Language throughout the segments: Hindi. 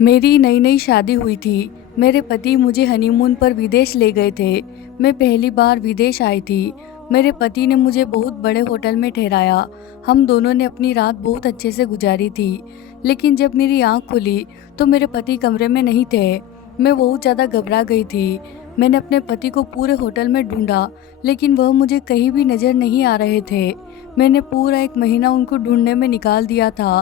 मेरी नई नई शादी हुई थी। मेरे पति मुझे हनीमून पर विदेश ले गए थे। मैं पहली बार विदेश आई थी। मेरे पति ने मुझे बहुत बड़े होटल में ठहराया। हम दोनों ने अपनी रात बहुत अच्छे से गुजारी थी। लेकिन जब मेरी आंख खुली तो मेरे पति कमरे में नहीं थे। मैं बहुत ज़्यादा घबरा गई थी। मैंने अपने पति को पूरे होटल में ढूंढा, लेकिन वह मुझे कहीं भी नज़र नहीं आ रहे थे। मैंने पूरा 1 महीना उनको ढूंढने में निकाल दिया था।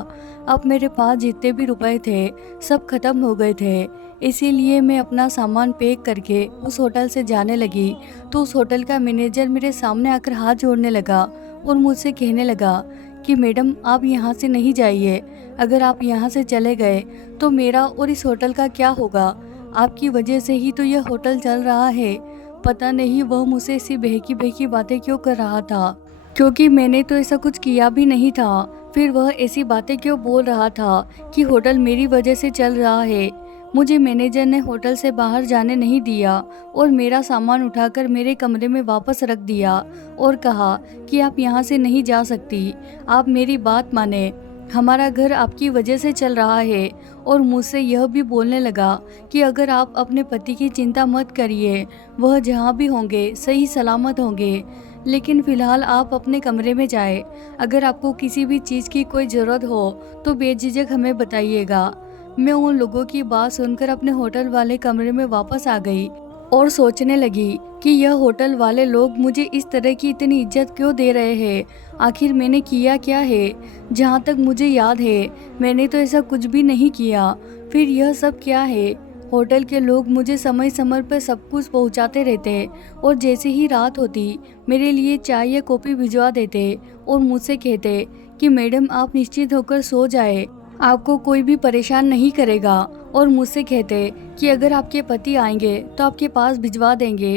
अब मेरे पास जितने भी रुपए थे सब खत्म हो गए थे। इसीलिए मैं अपना सामान पैक करके उस होटल से जाने लगी तो उस होटल का मैनेजर मेरे सामने आकर हाथ जोड़ने लगा और मुझसे कहने लगा कि मैडम, आप यहाँ से नहीं जाइए। अगर आप यहाँ से चले गए तो मेरा और इस होटल का क्या होगा? आपकी वजह से ही तो यह होटल चल रहा है। पता नहीं वह मुझसे ऐसी बहकी बहकी बातें क्यों कर रहा था, क्योंकि मैंने तो ऐसा कुछ किया भी नहीं था। फिर वह ऐसी बातें क्यों बोल रहा था कि होटल मेरी वजह से चल रहा है। मुझे मैनेजर ने होटल से बाहर जाने नहीं दिया और मेरा सामान उठाकर मेरे कमरे में वापस रख दिया और कहा कि आप यहाँ से नहीं जा सकती, आप मेरी बात माने, हमारा घर आपकी वजह से चल रहा है। और मुझसे यह भी बोलने लगा कि अगर आप अपने पति की चिंता मत करिए, वह जहाँ भी होंगे सही सलामत होंगे। लेकिन फ़िलहाल आप अपने कमरे में जाएं। अगर आपको किसी भी चीज़ की कोई ज़रूरत हो तो बेझिझक हमें बताइएगा। मैं उन लोगों की बात सुनकर अपने होटल वाले कमरे में वापस आ गई और सोचने लगी कि यह होटल वाले लोग मुझे इस तरह की इतनी इज्जत क्यों दे रहे हैं। आखिर मैंने किया क्या है? जहाँ तक मुझे याद है मैंने तो ऐसा कुछ भी नहीं किया। फिर यह सब क्या है? होटल के लोग मुझे समय समय पर सब कुछ पहुँचाते रहते और जैसे ही रात होती मेरे लिए चाय या कॉफ़ी भिजवा देते और मुझसे कहते कि मैडम, आप निश्चिंत होकर सो जाए, आपको कोई भी परेशान नहीं करेगा। और मुझसे कहते कि अगर आपके पति आएंगे तो आपके पास भिजवा देंगे।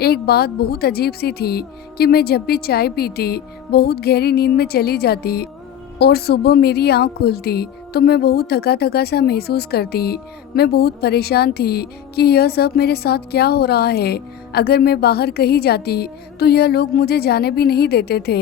एक बात बहुत अजीब सी थी कि मैं जब भी चाय पीती बहुत गहरी नींद में चली जाती और सुबह मेरी आंख खुलती तो मैं बहुत थका थका सा महसूस करती। मैं बहुत परेशान थी कि यह सब मेरे साथ क्या हो रहा है। अगर मैं बाहर कहीं जाती तो यह लोग मुझे जाने भी नहीं देते थे।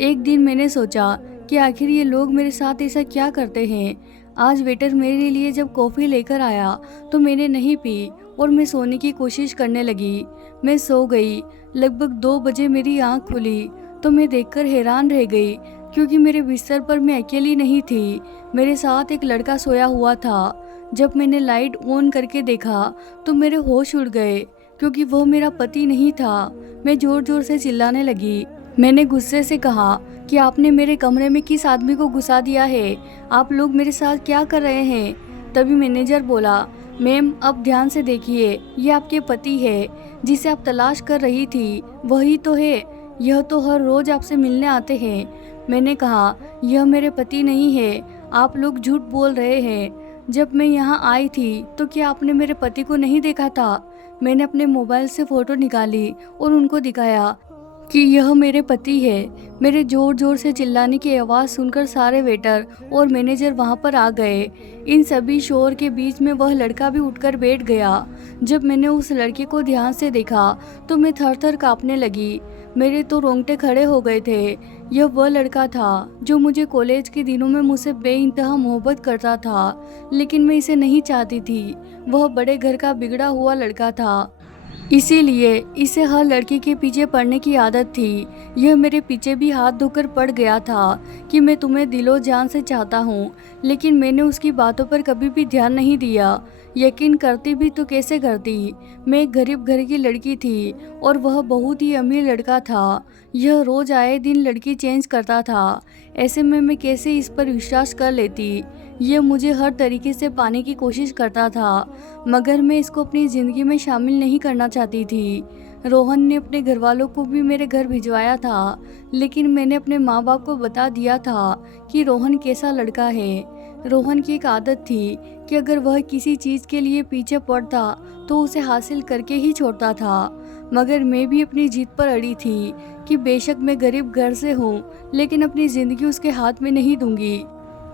एक दिन मैंने सोचा कि आखिर ये लोग मेरे साथ ऐसा क्या करते हैं। आज वेटर मेरे लिए जब कॉफ़ी लेकर आया तो मैंने नहीं पी और मैं सोने की कोशिश करने लगी। मैं सो गई। लगभग 2 बजे मेरी आंख खुली तो मैं देखकर हैरान रह गई, क्योंकि मेरे बिस्तर पर मैं अकेली नहीं थी, मेरे साथ एक लड़का सोया हुआ था। जब मैंने लाइट ऑन करके देखा तो मेरे होश उड़ गए, क्योंकि वह मेरा पति नहीं था। मैं ज़ोर ज़ोर से चिल्लाने लगी। मैंने गुस्से से कहा कि आपने मेरे कमरे में किस आदमी को घुसा दिया है? आप लोग मेरे साथ क्या कर रहे हैं? तभी मैनेजर बोला, मैम, अब ध्यान से देखिए, ये आपके पति है जिसे आप तलाश कर रही थी, वही तो है। यह तो हर रोज़ आपसे मिलने आते हैं। मैंने कहा, यह मेरे पति नहीं है, आप लोग झूठ बोल रहे हैं। जब मैं यहाँ आई थी तो क्या आपने मेरे पति को नहीं देखा था? मैंने अपने मोबाइल से फ़ोटो निकाली और उनको दिखाया कि यह मेरे पति है। मेरे ज़ोर ज़ोर से चिल्लाने की आवाज़ सुनकर सारे वेटर और मैनेजर वहां पर आ गए। इन सभी शोर के बीच में वह लड़का भी उठकर बैठ गया। जब मैंने उस लड़के को ध्यान से देखा तो मैं थर थर काँपने लगी। मेरे तो रोंगटे खड़े हो गए थे। यह वह लड़का था जो मुझे कॉलेज के दिनों में मुझसे बेइंतहा मोहब्बत करता था, लेकिन मैं इसे नहीं चाहती थी। वह बड़े घर का बिगड़ा हुआ लड़का था, इसीलिए इसे हर लड़की के पीछे पड़ने की आदत थी। यह मेरे पीछे भी हाथ धोकर पड़ गया था कि मैं तुम्हें दिलो जान से चाहता हूँ, लेकिन मैंने उसकी बातों पर कभी भी ध्यान नहीं दिया। यकीन करती भी तो कैसे करती? मैं एक गरीब घर की लड़की थी और वह बहुत ही अमीर लड़का था। यह रोज आए दिन लड़की चेंज करता था। ऐसे में मैं कैसे इस पर विश्वास कर लेती? यह मुझे हर तरीके से पाने की कोशिश करता था, मगर मैं इसको अपनी ज़िंदगी में शामिल नहीं करना चाहती थी। रोहन ने अपने घर वालों को भी मेरे घर भिजवाया था, लेकिन मैंने अपने माँ बाप को बता दिया था कि रोहन कैसा लड़का है। रोहन की एक आदत थी कि अगर वह किसी चीज़ के लिए पीछे पड़ता तो उसे हासिल करके ही छोड़ता था। मगर मैं भी अपनी जीत पर अड़ी थी कि बेशक मैं गरीब घर से हूँ, लेकिन अपनी ज़िंदगी उसके हाथ में नहीं दूंगी।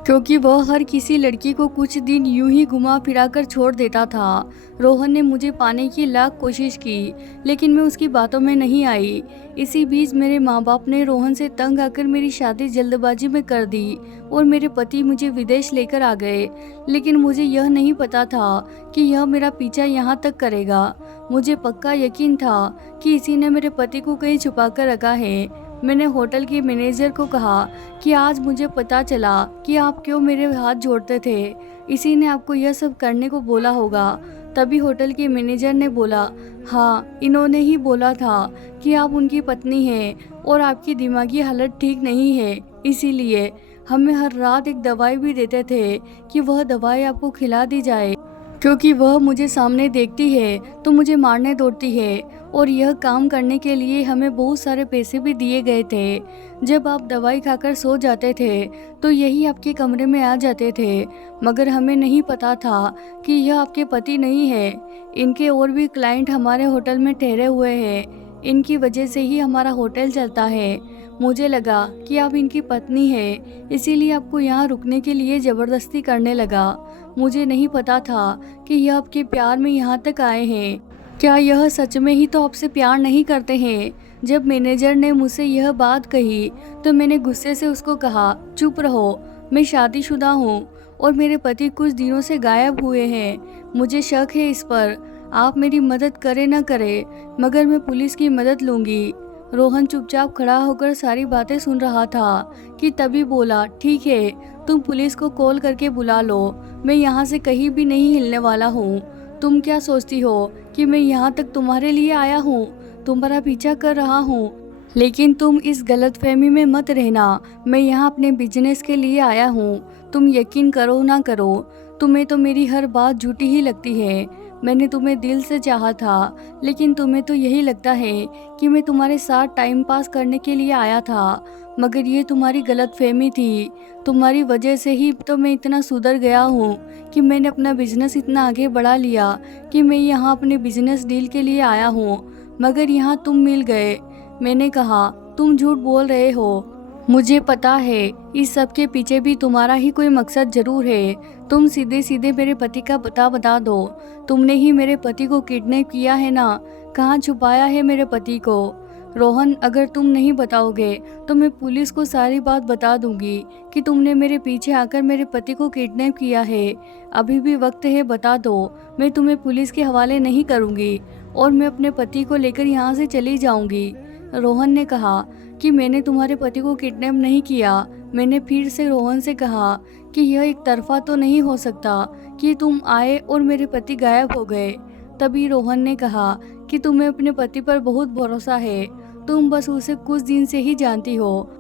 क्योंकि वह हर किसी लड़की को कुछ दिन यूं ही घुमा फिरा कर छोड़ देता था। रोहन ने मुझे पाने की लाख कोशिश की, लेकिन मैं उसकी बातों में नहीं आई। इसी बीच मेरे माँ बाप ने रोहन से तंग आकर मेरी शादी जल्दबाजी में कर दी और मेरे पति मुझे विदेश लेकर आ गए। लेकिन मुझे यह नहीं पता था कि यह मेरा पीछा यहाँ तक करेगा। मुझे पक्का यकीन था कि इसी ने मेरे पति को कहीं छुपा कर रखा है। मैंने होटल के मैनेजर को कहा कि आज मुझे पता चला कि आप क्यों मेरे हाथ जोड़ते थे, इसी ने आपको यह सब करने को बोला होगा। तभी होटल के मैनेजर ने बोला, हाँ, इन्होंने ही बोला था कि आप उनकी पत्नी हैं और आपकी दिमागी हालत ठीक नहीं है, इसीलिए हमें हर रात एक दवाई भी देते थे कि वह दवाई आपको खिला दी जाए, क्योंकि वह मुझे सामने देखती है तो मुझे मारने दौड़ती है। और यह काम करने के लिए हमें बहुत सारे पैसे भी दिए गए थे। जब आप दवाई खाकर सो जाते थे तो यही आपके कमरे में आ जाते थे, मगर हमें नहीं पता था कि यह आपके पति नहीं है। इनके और भी क्लाइंट हमारे होटल में ठहरे हुए हैं, इनकी वजह से ही हमारा होटल चलता है। मुझे लगा कि आप इनकी पत्नी है, इसीलिए आपको यहाँ रुकने के लिए ज़बरदस्ती करने लगा। मुझे नहीं पता था कि यह आपके प्यार में यहाँ तक आए हैं। क्या यह सच में ही तो आपसे प्यार नहीं करते हैं? जब मैनेजर ने मुझसे यह बात कही तो मैंने गुस्से से उसको कहा, चुप रहो, मैं शादीशुदा हूँ और मेरे पति कुछ दिनों से गायब हुए हैं। मुझे शक है इस पर। आप मेरी मदद करें न करें, मगर मैं पुलिस की मदद लूँगी। रोहन चुपचाप खड़ा होकर सारी बातें सुन रहा था कि तभी बोला, ठीक है, तुम पुलिस को कॉल करके बुला लो, मैं यहाँ से कहीं भी नहीं हिलने वाला हूँ। तुम क्या सोचती हो कि मैं यहाँ तक तुम्हारे लिए आया हूँ, तुम्हारा पीछा कर रहा हूँ? लेकिन तुम इस गलतफहमी में मत रहना, मैं यहाँ अपने बिजनेस के लिए आया हूँ। तुम यकीन करो ना करो, तुम्हें तो मेरी हर बात झूठी ही लगती है। मैंने तुम्हें दिल से चाहा था, लेकिन तुम्हें तो यही लगता है कि मैं तुम्हारे साथ टाइम पास करने के लिए आया था, मगर ये तुम्हारी गलतफहमी थी। तुम्हारी वजह से ही तो मैं इतना सुधर गया हूँ कि मैंने अपना बिजनेस इतना आगे बढ़ा लिया कि मैं यहाँ अपने बिजनेस डील के लिए आया हूँ, मगर यहाँ तुम मिल गए। मैंने कहा, तुम झूठ बोल रहे हो, मुझे पता है इस सब के पीछे भी तुम्हारा ही कोई मकसद जरूर है। तुम सीधे सीधे मेरे पति का पता बता दो। तुमने ही मेरे पति को किडनैप किया है ना? कहाँ छुपाया है मेरे पति को? रोहन, अगर तुम नहीं बताओगे तो मैं पुलिस को सारी बात बता दूंगी कि तुमने मेरे पीछे आकर मेरे पति को किडनैप किया है। अभी भी वक्त है, बता दो, मैं तुम्हें पुलिस के हवाले नहीं करूंगी और मैं अपने पति को लेकर यहाँ से चली जाऊंगी। रोहन ने कहा कि मैंने तुम्हारे पति को किडनैप नहीं किया। मैंने फिर से रोहन से कहा कि यह एक तरफा तो नहीं हो सकता कि तुम आए और मेरे पति गायब हो गए। तभी रोहन ने कहा कि तुम्हें अपने पति पर बहुत भरोसा है, तुम बस उसे कुछ दिन से ही जानती हो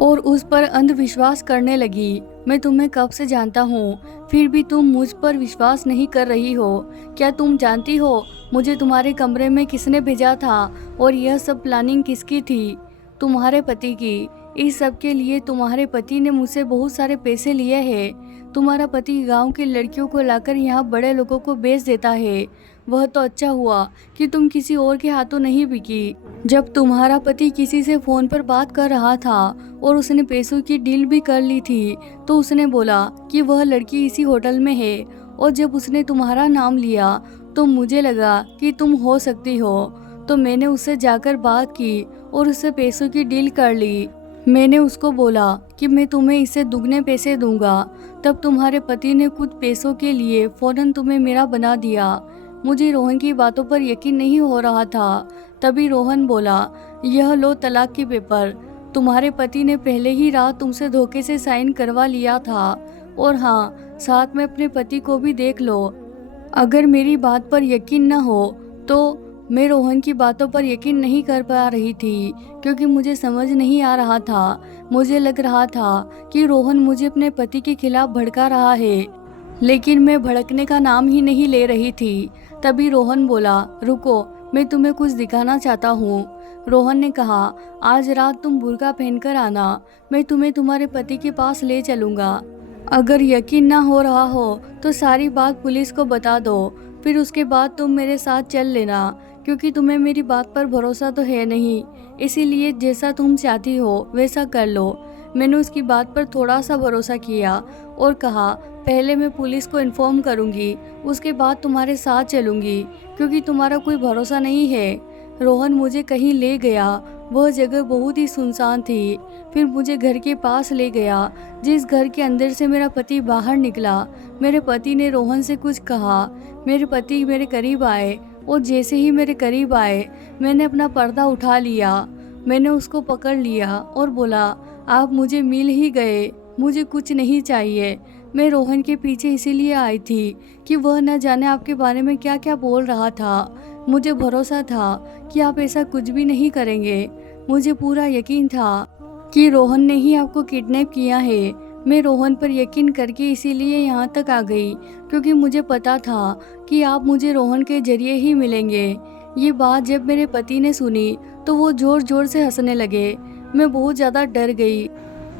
और उस पर अंधविश्वास करने लगी। मैं तुम्हें कब से जानता हूँ, फिर भी तुम मुझ पर विश्वास नहीं कर रही हो। क्या तुम जानती हो मुझे तुम्हारे कमरे में किसने भेजा था और यह सब प्लानिंग किसकी थी? तुम्हारे पति की। इस सब के लिए तुम्हारे पति ने मुझसे बहुत सारे पैसे लिए हैं। तुम्हारा पति गांव की लड़कियों को लाकर यहाँ बड़े लोगों को बेच देता है। वह तो अच्छा हुआ कि तुम किसी और के हाथों नहीं बिकी। जब तुम्हारा पति किसी से फ़ोन पर बात कर रहा था और उसने पैसों की डील भी कर ली थी, तो उसने बोला कि वह लड़की इसी होटल में है, और जब उसने तुम्हारा नाम लिया तो मुझे लगा कि तुम हो सकती हो, तो मैंने उससे जाकर बात की और उससे पैसों की डील कर ली। मैंने उसको बोला कि मैं तुम्हें इससे दुगने पैसे दूंगा। तब तुम्हारे पति ने कुछ पैसों के लिए फ़ौरन तुम्हें मेरा बना दिया। मुझे रोहन की बातों पर यकीन नहीं हो रहा था। तभी रोहन बोला, यह लो तलाक के पेपर। तुम्हारे पति ने पहले ही रात तुमसे धोखे से साइन करवा लिया था। और हाँ, साथ में अपने पति को भी देख लो। अगर मेरी बात पर यकीन न हो तो मैं रोहन की बातों पर यकीन नहीं कर पा रही थी, क्योंकि मुझे समझ नहीं आ रहा था। मुझे लग रहा था कि रोहन मुझे अपने पति के खिलाफ भड़का रहा है, लेकिन मैं भड़कने का नाम ही नहीं ले रही थी। तभी रोहन बोला, रुको, मैं तुम्हें कुछ दिखाना चाहता हूँ। रोहन ने कहा, आज रात तुम बुर्का पहनकर आना, मैं तुम्हें तुम्हारे पति के पास ले चलूँगा। अगर यकीन ना हो रहा हो तो सारी बात पुलिस को बता दो, फिर उसके बाद तुम मेरे साथ चल लेना, क्योंकि तुम्हें मेरी बात पर भरोसा तो है नहीं। इसीलिए जैसा तुम चाहती हो वैसा कर लो। मैंने उसकी बात पर थोड़ा सा भरोसा किया और कहा, पहले मैं पुलिस को इन्फॉर्म करूंगी, उसके बाद तुम्हारे साथ चलूंगी, क्योंकि तुम्हारा कोई भरोसा नहीं है। रोहन मुझे कहीं ले गया। वह जगह बहुत ही सुनसान थी। फिर मुझे घर के पास ले गया, जिस घर के अंदर से मेरा पति बाहर निकला। मेरे पति ने रोहन से कुछ कहा। मेरे पति मेरे करीब आए और जैसे ही मेरे करीब आए, मैंने अपना पर्दा उठा लिया। मैंने उसको पकड़ लिया और बोला, आप मुझे मिल ही गए, मुझे कुछ नहीं चाहिए। मैं रोहन के पीछे इसीलिए आई थी कि वह न जाने आपके बारे में क्या क्या बोल रहा था। मुझे भरोसा था कि आप ऐसा कुछ भी नहीं करेंगे। मुझे पूरा यकीन था कि रोहन ने ही आपको किडनैप किया है। मैं रोहन पर यकीन करके इसीलिए यहाँ तक आ गई, क्योंकि मुझे पता था कि आप मुझे रोहन के जरिए ही मिलेंगे। ये बात जब मेरे पति ने सुनी तो वो जोर जोर से हंसने लगे। मैं बहुत ज़्यादा डर गई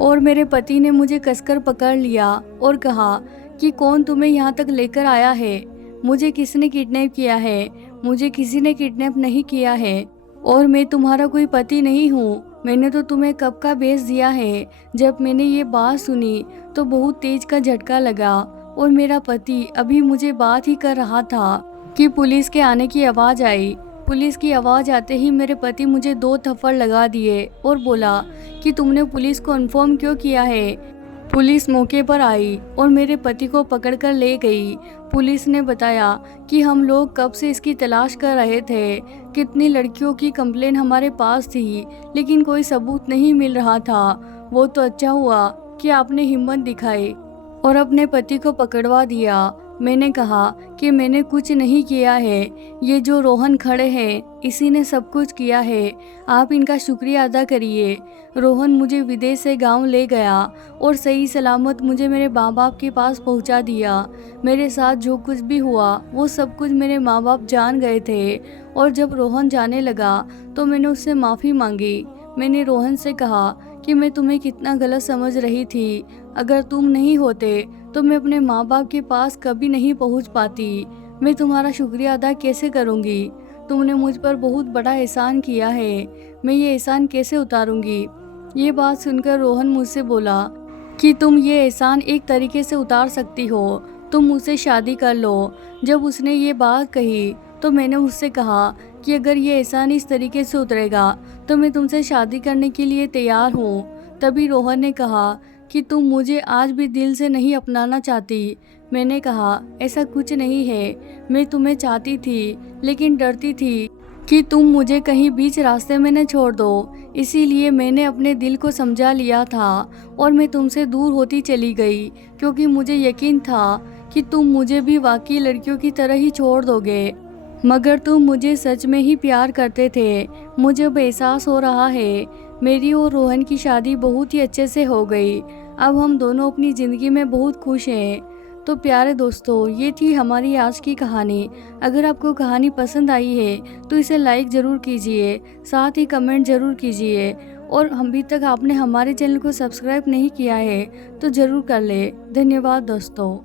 और मेरे पति ने मुझे कसकर पकड़ लिया और कहा कि कौन तुम्हें यहाँ तक लेकर आया है? मुझे किसने किडनैप किया है? मुझे किसी ने किडनैप नहीं किया है और मैं तुम्हारा कोई पति नहीं हूँ। मैंने तो तुम्हें कब का भेज दिया है। जब मैंने ये बात सुनी तो बहुत तेज का झटका लगा और मेरा पति अभी मुझे बात ही कर रहा था कि पुलिस के आने की आवाज़ आई। पुलिस की आवाज़ आते ही मेरे पति मुझे 2 थप्पड़ लगा दिए और बोला कि तुमने पुलिस को इन्फॉर्म क्यों किया है? पुलिस मौके पर आई और मेरे पति को पकड़कर ले गई। पुलिस ने बताया कि हम लोग कब से इसकी तलाश कर रहे थे। कितनी लड़कियों की कंप्लेन हमारे पास थी, लेकिन कोई सबूत नहीं मिल रहा था। वो तो अच्छा हुआ कि आपने हिम्मत दिखाई और अपने पति को पकड़वा दिया। मैंने कहा कि मैंने कुछ नहीं किया है, ये जो रोहन खड़े हैं इसी ने सब कुछ किया है। आप इनका शुक्रिया अदा करिए। रोहन मुझे विदेश से गांव ले गया और सही सलामत मुझे मेरे माँ बाप के पास पहुंचा दिया। मेरे साथ जो कुछ भी हुआ वो सब कुछ मेरे माँ बाप जान गए थे और जब रोहन जाने लगा तो मैंने उससे माफ़ी मांगी। मैंने रोहन से कहा कि मैं तुम्हें कितना गलत समझ रही थी। अगर तुम नहीं होते तो मैं अपने माँ बाप के पास कभी नहीं पहुँच पाती। मैं तुम्हारा शुक्रिया अदा कैसे करूँगी? तुमने मुझ पर बहुत बड़ा एहसान किया है, मैं ये एहसान कैसे उतारूँगी? ये बात सुनकर रोहन मुझसे बोला कि तुम ये एहसान एक तरीके से उतार सकती हो, तुम मुझसे शादी कर लो। जब उसने ये बात कही तो मैंने उससे कहा कि अगर ये एहसान इस तरीके से उतरेगा तो मैं तुमसे शादी करने के लिए तैयार हूँ। तभी रोहन ने कहा कि तुम मुझे आज भी दिल से नहीं अपनाना चाहती। मैंने कहा, ऐसा कुछ नहीं है, मैं तुम्हें चाहती थी लेकिन डरती थी कि तुम मुझे कहीं बीच रास्ते में न छोड़ दो। इसीलिए मैंने अपने दिल को समझा लिया था और मैं तुमसे दूर होती चली गई, क्योंकि मुझे यकीन था कि तुम मुझे भी वाकई लड़कियों की तरह ही छोड़ दोगे। मगर तुम मुझे सच में ही प्यार करते थे। मुझे अब एहसास हो रहा है, मेरी और रोहन की शादी बहुत ही अच्छे से हो गई। अब हम दोनों अपनी ज़िंदगी में बहुत खुश हैं। तो प्यारे दोस्तों, ये थी हमारी आज की कहानी। अगर आपको कहानी पसंद आई है तो इसे लाइक ज़रूर कीजिए, साथ ही कमेंट ज़रूर कीजिए और अभी तक आपने हमारे चैनल को सब्सक्राइब नहीं किया है तो ज़रूर कर ले। धन्यवाद दोस्तों।